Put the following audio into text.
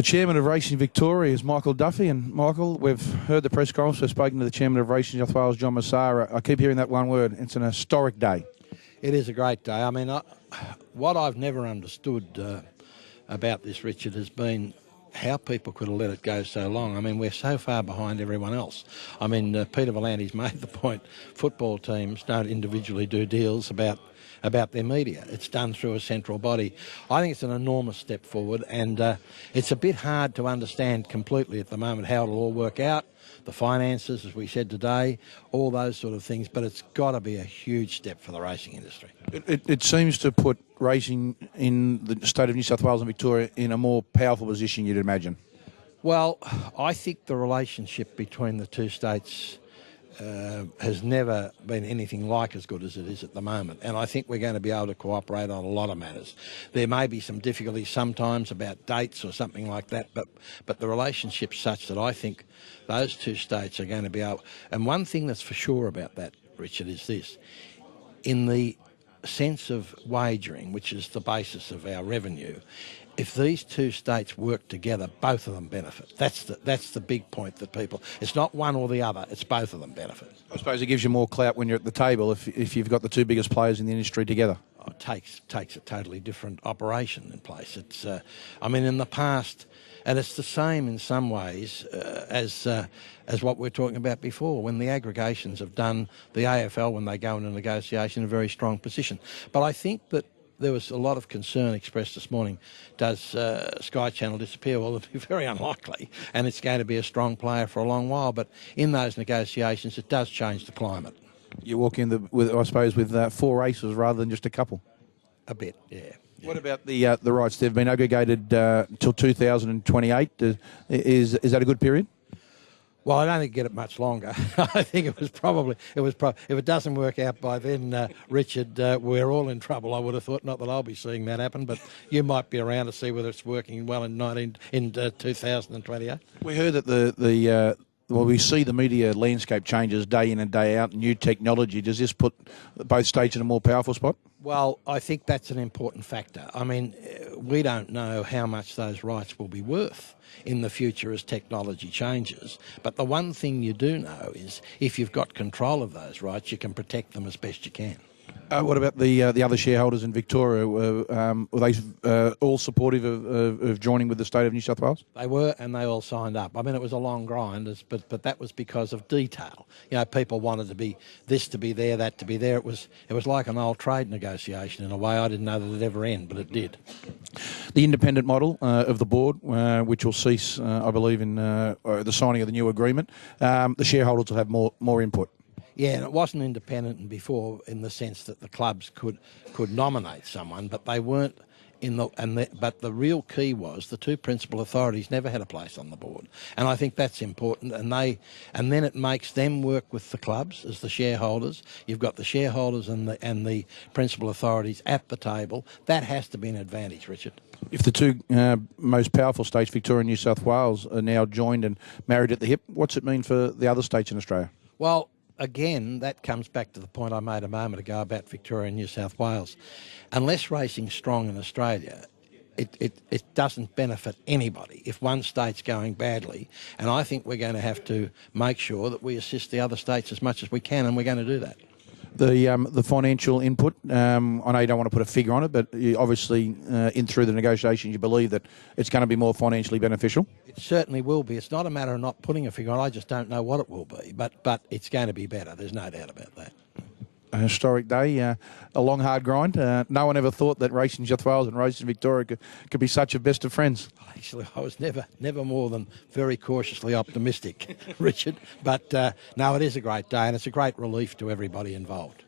The chairman of Racing Victoria is Michael Duffy, and Michael, we've heard the press conference. We've spoken to the chairman of Racing New South Wales, John Massara. I keep hearing that one word. It's an historic day. It is a great day. I mean, what I've never understood about this, Richard, has been how people could have let it go so long. I mean, we're so far behind everyone else. I mean, Peter Volanti's made the point, football teams don't individually do deals about their media. It's done through a central body. I think it's an enormous step forward, and it's a bit hard to understand completely at the moment how it'll all work out, the finances, as we said today, all those sort of things, but it's got to be a huge step for the racing industry. It seems to put racing in the state of New South Wales and Victoria in a more powerful position, you'd imagine. Well, I think the relationship between the two states has never been anything like as good as it is at the moment, and I think we're going to be able to cooperate on a lot of matters. There may be some difficulties sometimes about dates or something like that, but the relationship's such that I think those two states are going to be able. And one thing that's for sure about that, Richard, is this: in the sense of wagering, which is the basis of our revenue, if these two states work together, both of them benefit. That's the big point that people. It's not one or the other. It's both of them benefit. I suppose it gives you more clout when you're at the table if you've got the two biggest players in the industry together. It takes a totally different operation in place. It's I mean, in the past, and it's the same in some ways as what we were talking about before, when the aggregations have done the AFL when they go into negotiation in a very strong position. But I think that there was a lot of concern expressed this morning. Does Sky Channel disappear? Well, it'll be very unlikely, and it's going to be a strong player for a long while. But in those negotiations, it does change the climate. You walk in with 4 races rather than just a couple. A bit, yeah. What about the rights? They've been aggregated till 2028. Is that a good period? Well, I don't think get it much longer. I think it was probably if it doesn't work out by then, Richard, we're all in trouble. I would have thought. Not that I'll be seeing that happen, but you might be around to see whether it's working well in 2028. We heard that we see the media landscape changes day in and day out. New technology. Does this put both states in a more powerful spot? Well, I think that's an important factor. I mean, we don't know how much those rights will be worth in the future as technology changes. But the one thing you do know is if you've got control of those rights, you can protect them as best you can. What about the other shareholders in Victoria? Were they all supportive of joining with the state of New South Wales? They were, and they all signed up. I mean, it was a long grind, but that was because of detail. You know, people wanted to be this to be there, that to be there. It was like an old trade negotiation in a way. I didn't know that it'd ever end, but it did. The independent model of the board, which will cease, I believe, in the signing of the new agreement, the shareholders will have more input. Yeah, and it wasn't independent before in the sense that the clubs could nominate someone, but they weren't but the real key was the two principal authorities never had a place on the board, and I think that's important. And then it makes them work with the clubs as the shareholders. You've got the shareholders and the principal authorities at the table. That has to be an advantage, Richard. If the two most powerful states, Victoria and New South Wales, are now joined and married at the hip, what's it mean for the other states in Australia? Well, again, that comes back to the point I made a moment ago about Victoria and New South Wales. Unless racing's strong in Australia, it doesn't benefit anybody if one state's going badly. And I think we're going to have to make sure that we assist the other states as much as we can, and we're going to do that. The financial input, I know you don't want to put a figure on it, but obviously through the negotiations you believe that it's going to be more financially beneficial? It certainly will be. It's not a matter of not putting a figure on. I just don't know what it will be, but it's going to be better. There's no doubt about that. A historic day, a long, hard grind. No one ever thought that Racing New South Wales and Racing Victoria could be such a best of friends. Actually, I was never more than very cautiously optimistic, Richard. But no, it is a great day, and it's a great relief to everybody involved.